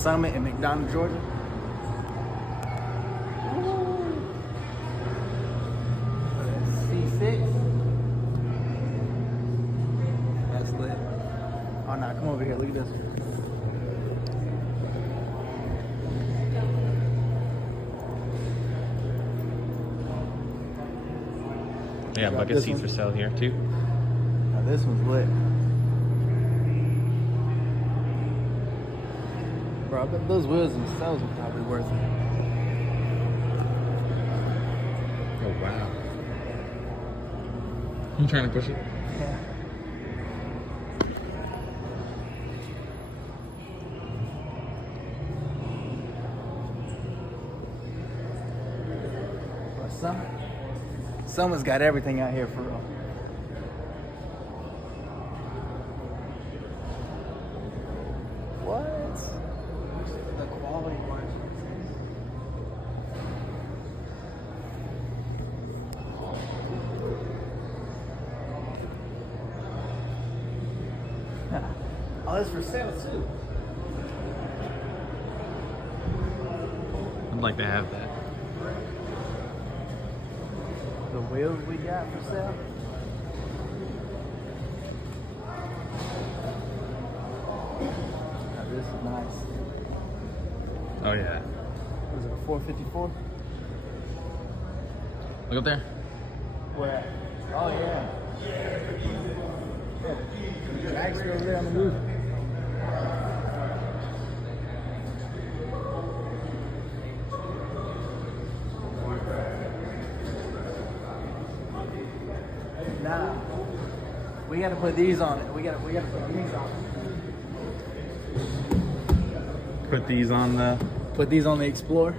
Summit in McDonough, Georgia. C6. That's lit. Oh no, come over here. Look at this. Yeah, bucket seats for sale here too. Now this one's lit. Bro, I bet those wheels themselves are probably worth it. Oh wow. I'm trying to push it. Yeah. Bro, someone's got everything out here for real. What? The quality wise. Oh, that's for sale too. I'd like to have that. The wheels we got for sale. Now, this is nice. Oh yeah. Was it a 454? Look up there. Where? Oh yeah. Yeah. The dragster over there on the roof. Nah. We gotta put these on it. We gotta put these on it. Put these on the. Put these on the Explorer.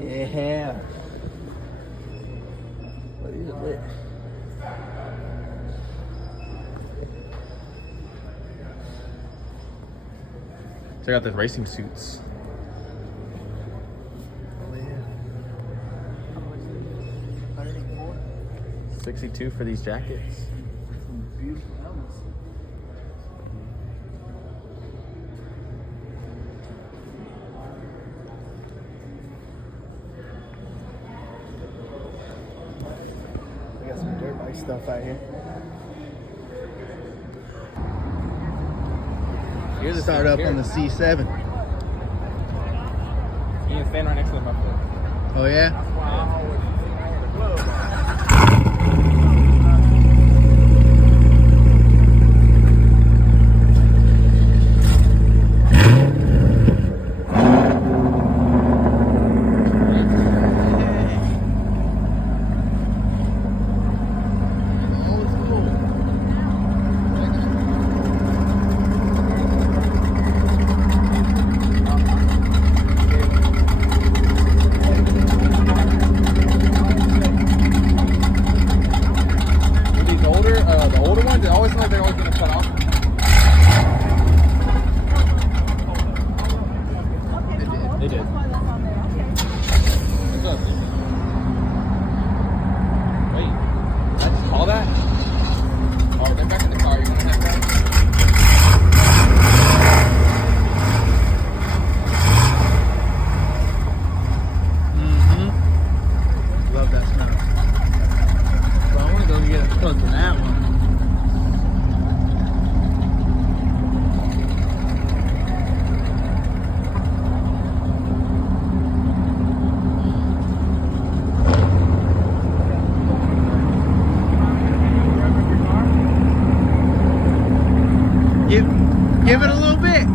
Yeah. But these are lit. Check out the racing suits. Oh yeah. How much is it? 184? 62 for these jackets. Some beautiful helmets. We got some dirt bike stuff out here. Here's a start up on the C7. You can stand right next to the muffler. Oh yeah? The older ones, it always seems like they're always going to cut off. They did. What's up? Wait, did I just call that? Oh, they're back in the car. You want to have that? Mm-hmm. Love that smell. But I want to go get a close to that one. Give it a little bit.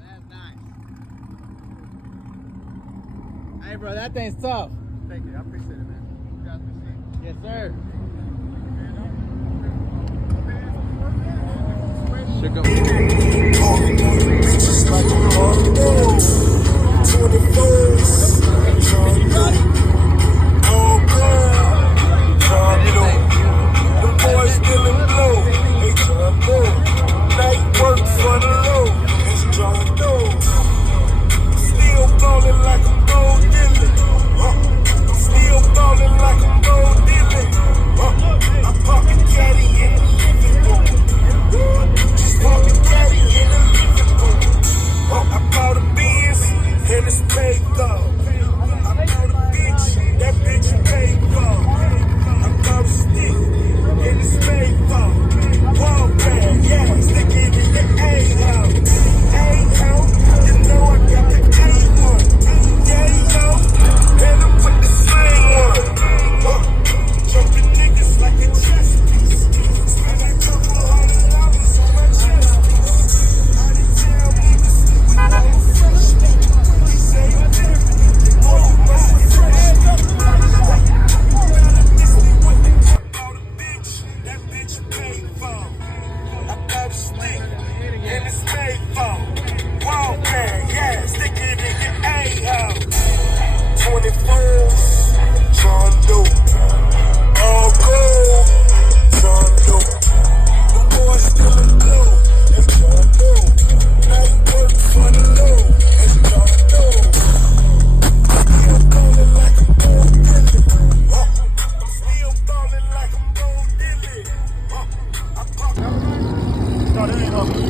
That's nice. Hey, bro, that thing's tough. Thank you. I appreciate it, man. You guys appreciate it. Yes, sir. Should go. Night work for the low. It's John Doe. and it's paid for. I know the bitch, that bitch you paid for. I got a stick, and it's paid for. Wall bag, yeah, stick it in your A-ho. A-ho, you know I got the A1. Yeah, yo, and I'm with the same one. Jumping niggas like a chess piece. Spend a couple $100 on my chest piece. I didn't tell niggas we know the fresh meat. We say it different. Boy, you must be fresh meat. About a bitch, that bitch paid for. I got a stick, and it's paid for. Wall bag, yeah, stick it in your A-ho. 24, John Doe. All gold, John Doe. The boys still in blue, and John Doe. Night work for the low, and John Doe. Still ballin' like I'm Bo Diddley. I'm still ballin' like I'm Bo Diddley. I pop. No, that ain't helping.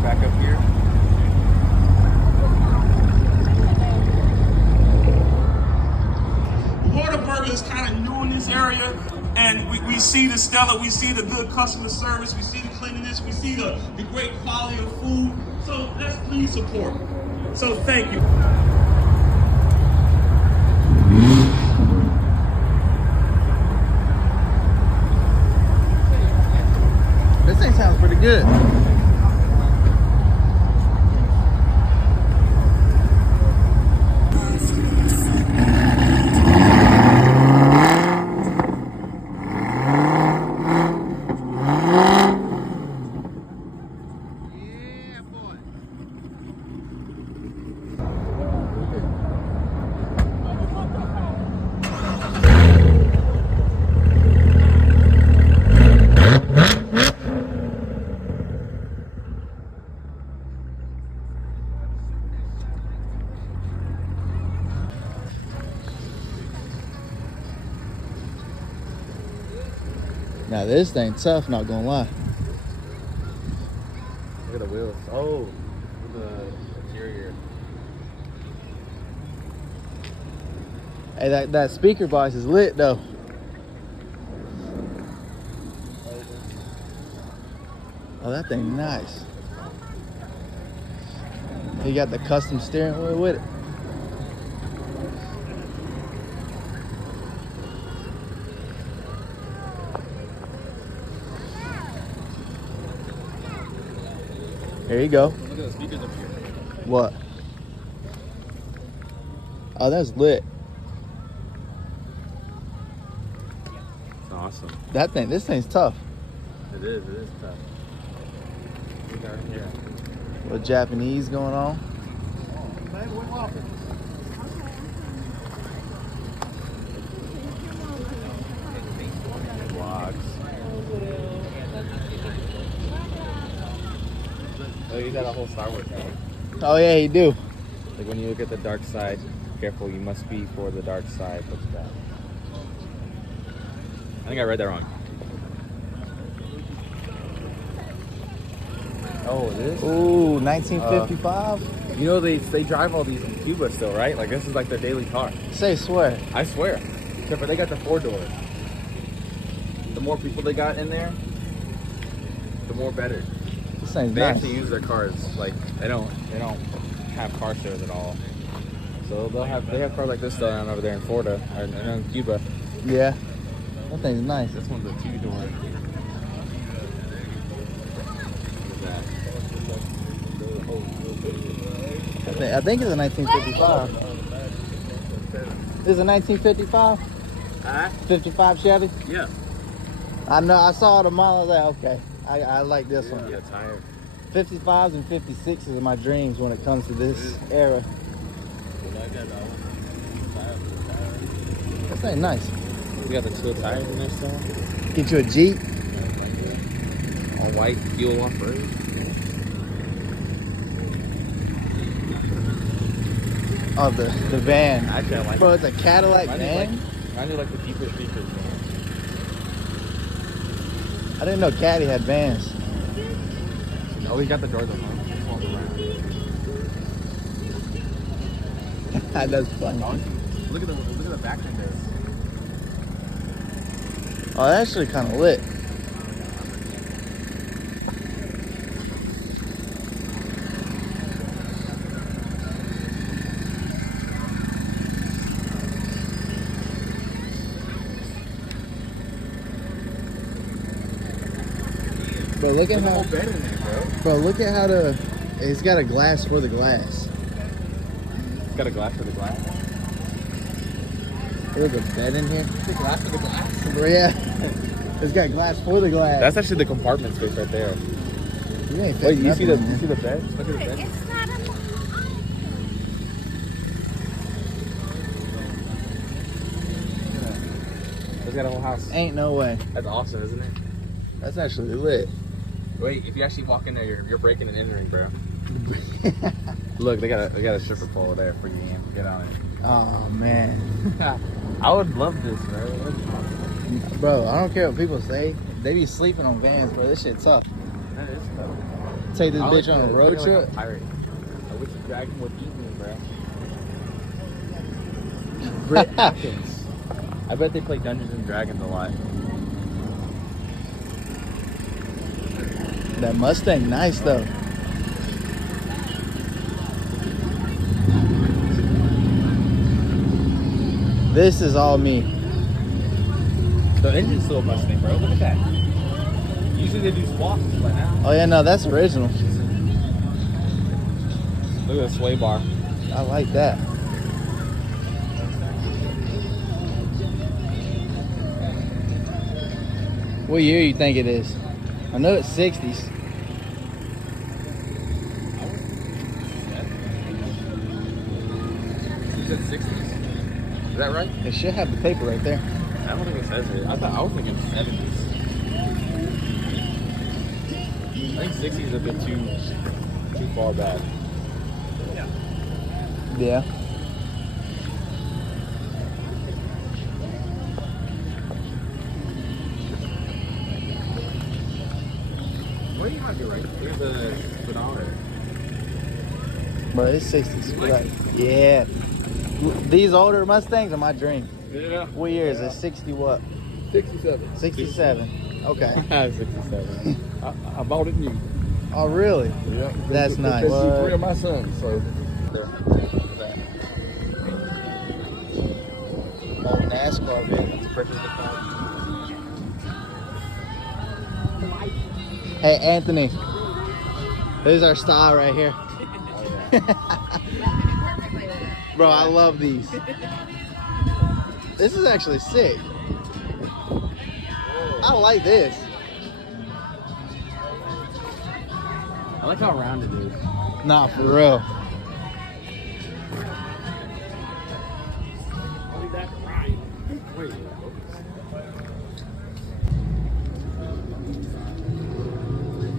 Back up here. Whataburger is kind of new in this area, and we see the stellar, we see the good customer service, we see the cleanliness, we see the great quality of food. So let's please support. So thank you. This thing sounds pretty good. Now this thing tough, not gonna lie. Look at the wheels. Oh, the interior. Hey, that speaker box is lit though. Oh, that thing nice. You got the custom steering wheel with it. There you go. Look at the speakers up here. What? Oh, that's lit. It's awesome. This thing's tough. It is tough. We got here. What Japanese going on? Vlogs. Oh, he's got a whole Star Wars thing. Oh yeah, he do. Like when you look at the dark side, careful, you must be for the dark side. What's that? I think I read that wrong. Oh, it is? Ooh, 1955. You know they drive all these in Cuba still, right? Like this is like their daily car. Say swear. I swear. Except for they got the 4-door. The more people they got in there, the more better. This thing's They nice. actually use their cars. Like they don't have car shares at all. So they have cars like this still down over there in Florida or in Cuba. Yeah. That thing's nice. This one's a 2-door. I think it's a 1955. This is a 1955? 55 Chevy? Yeah. I know, I saw the model. I was like, okay. I like this one. Yeah, tired. 55s and 56s are my dreams when it comes to this era. This ain't nice. We got the steel tires in there still. Get you a Jeep. All white, fuel off road. Oh, the van. Actually, I like Bro, it's a Cadillac Mine van. is like the deeper speakers. I didn't know Caddy had vans. Oh, we got the doors up, huh? Walk around. That's funny. Look at the back end there. Oh, that's actually kind of lit. Bro, look at how. bed in there, bro. Bro, look at how it's got a glass for the glass. It's got a glass for the glass. There's a bed in here. The glass for the glass. Bro, yeah. It's got glass for the glass. That's actually the compartment space right there. You ain't Wait, fixing you see the nothing, man. bed? Look at the bed. It's not a It's got a whole house. Ain't no way. That's awesome, isn't it? That's actually lit. Wait, if you actually walk in there, you're breaking and entering, bro. Look, they got a stripper pole there for you, Ian. Get on it. Oh man. I would love this, bro. Bro, I don't care what people say. They be sleeping on vans, bro. This shit tough. That is tough. Take this I bitch like on a the- road like trip. a pirate. I wish the dragon would eat me, bro. Britt Atkins. I bet they play Dungeons and Dragons a lot. That Mustang, nice though. This is all me. The engine's still a Mustang, bro. Look at that. Usually they do swaps by now. Oh yeah, no, that's original. Look at the sway bar. I like that. What year you think it is? I know it's 60s. You said 60s? Is that right? It should have the paper right there. I don't think it says it. I was thinking 70s. I think 60s is a bit too far back. Yeah. Well, you might be right. There's a speedometer. But it's 60s. Right. Yeah. These older Mustangs are my dream. Yeah. What year is it? 60 what? 67. 67. Okay. 67. I bought it new. Oh, really? Yeah. That's nice. Because you three of my sons, so. Old NASCAR, man. Hey, Anthony. Here's our style right here. Bro, I love these. This is actually sick. I like this. I like how round it is. Nah, for real. Wait.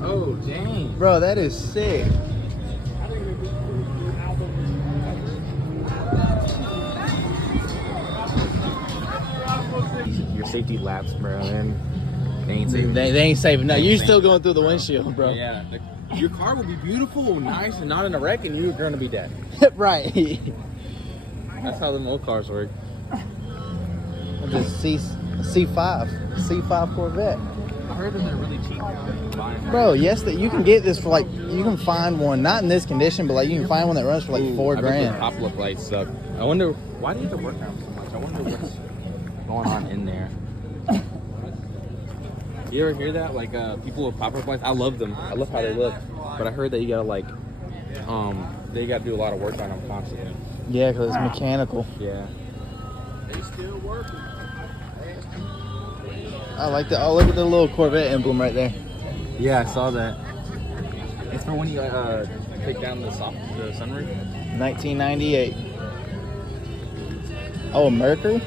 Oh, dang. Bro, that is sick. Your safety laps, bro, man. They ain't safe. They ain't safe. No, you're still going through the windshield, bro. Yeah. Your car will be beautiful, nice, and not in a wreck, and you're going to be dead. Right. That's how the old cars work. Just C5 Corvette. I heard that they're really cheap now. Bro, yes, that you can get this for like, you can find one, not in this condition, but like you can find one that runs for like $4 I bet grand. the top look lights suck. I wonder, why do you have to work out so much? I wonder what's going on in there. You ever hear that? Like, people with pop-up lights, I love them. I love how they look. But I heard that you gotta like, they gotta do a lot of work on them constantly. Yeah, because it's mechanical. Yeah. I like that. Oh, look at the little Corvette emblem right there. Yeah, I saw that. It's for when you take down the sunroof. 1998. Oh, Mercury?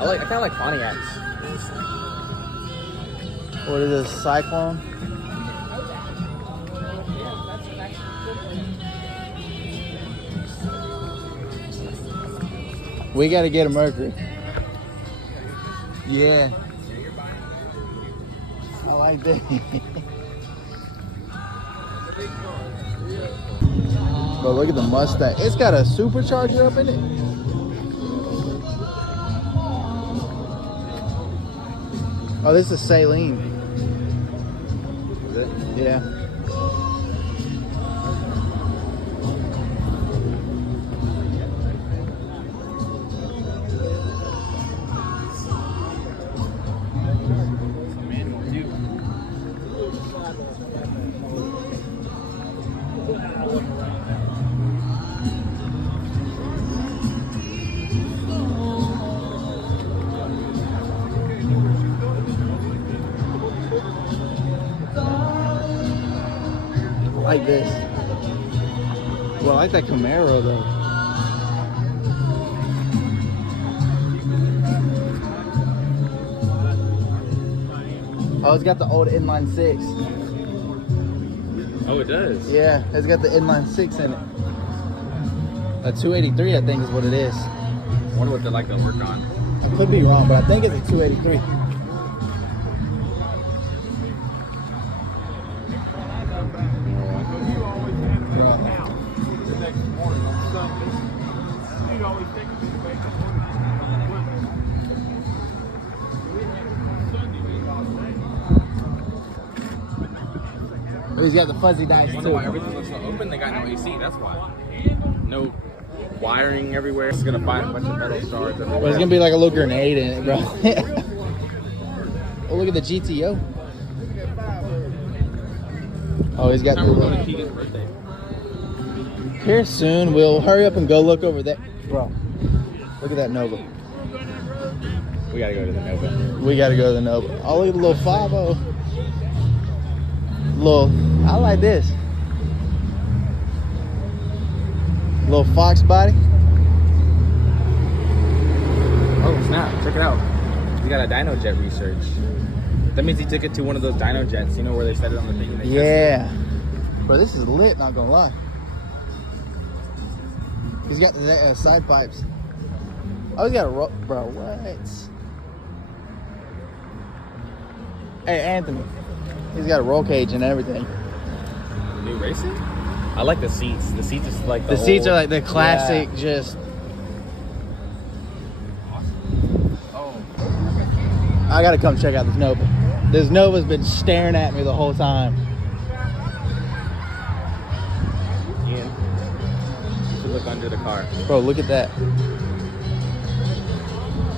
I kind of like Pontiacs. What is this, Cyclone? We gotta get a Mercury. Yeah. I like that. But look at the Mustang. It's got a supercharger up in it. Oh, this is Saline. Is it? Yeah. I like this. Well, I like that Camaro though. Oh, it's got the old inline 6. Oh, it does. Yeah, it's got the inline 6 in it. A 283, I think, is what it is. I wonder what they're like to work on. I could be wrong, but I think it's a 283. The next morning on Sunday, you'd always take me to make a He's got the fuzzy dice I wonder too. why everything looks so open. They got no AC. That's why. No wiring everywhere. It's gonna find a bunch of metal shards everywhere. Well, it's gonna be like a little grenade in it, bro. Oh, look at the GTO. Oh, he's got the Time we're little... going to Keegan's birthday. Here soon. We'll hurry up and go look over there. Bro, look at that Nova. We gotta go to the Nova. We gotta go to the Nova. Oh, look at the little 5.0. Little, I like this. Little Fox body. Oh snap! Check it out. He got a dyno jet research. That means he took it to one of those dyno jets. You know where they set it on the thing? And they Yeah. Bro, this is lit, not gonna lie. He's got the side pipes. Oh, he's got a roll. Bro, what? Hey, Anthony. He's got a roll cage and everything. The new racing? I like the seats. The seats is like The seats are like the classic, just. Oh. I gotta come check out this Nova. This Nova's been staring at me the whole time. Ian, you should look under the car. Bro, look at that.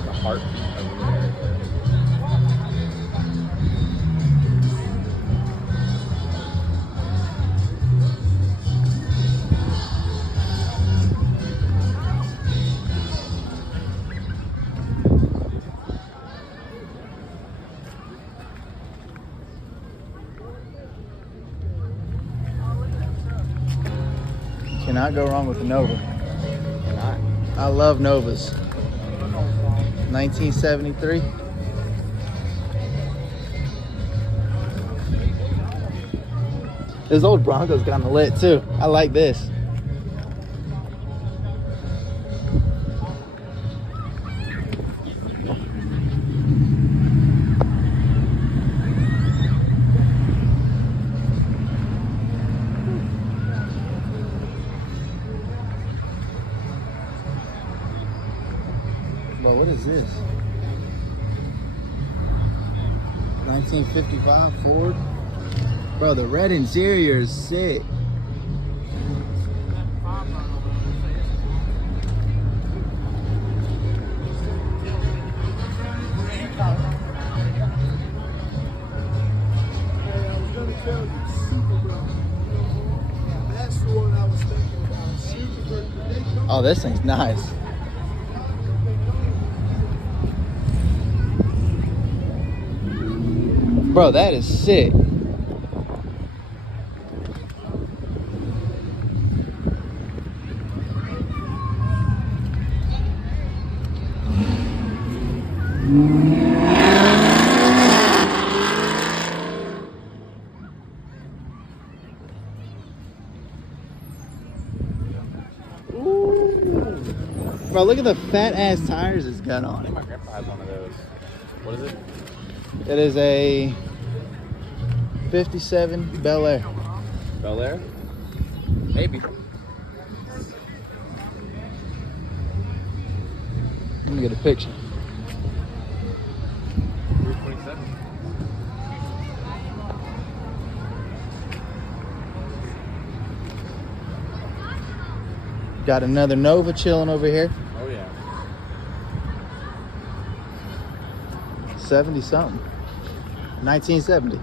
The heart of America. Cannot go wrong with the Nova. Not. I love Novas. 1973. This old Bronco's kind of lit too. I like this. Bro, what is this? 1955 Ford. Bro, the red interior is sick. Oh, this thing's nice. Bro, that is sick. Bro, look at the fat ass tires it's got on it. My grandpa has one of those. What is it? It is a 57 Bel Air. Bel Air? Maybe. Let me get a picture. 327. Got another Nova chilling over here. Oh yeah. 70 something. 1970.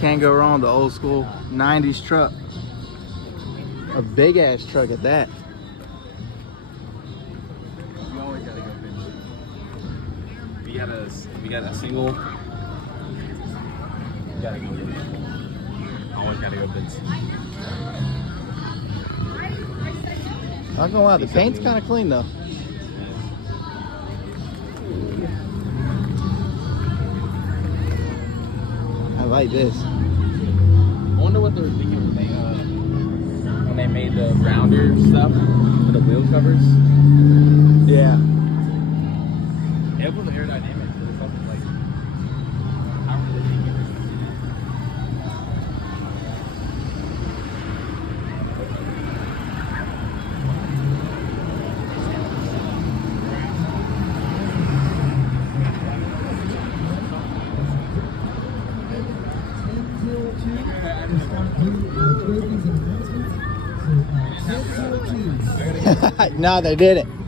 Can't go wrong with the old school 90s truck. A big ass truck at that. You always gotta go vintage. If you got a single, you gotta go vintage. Always gotta go vintage. Not gonna lie, the paint's kind of clean though. I like this. I wonder what they were thinking when they made the rounder stuff for the wheel covers. Yeah. It was aerodynamic, but it's something like how were they thinking? No, they didn't.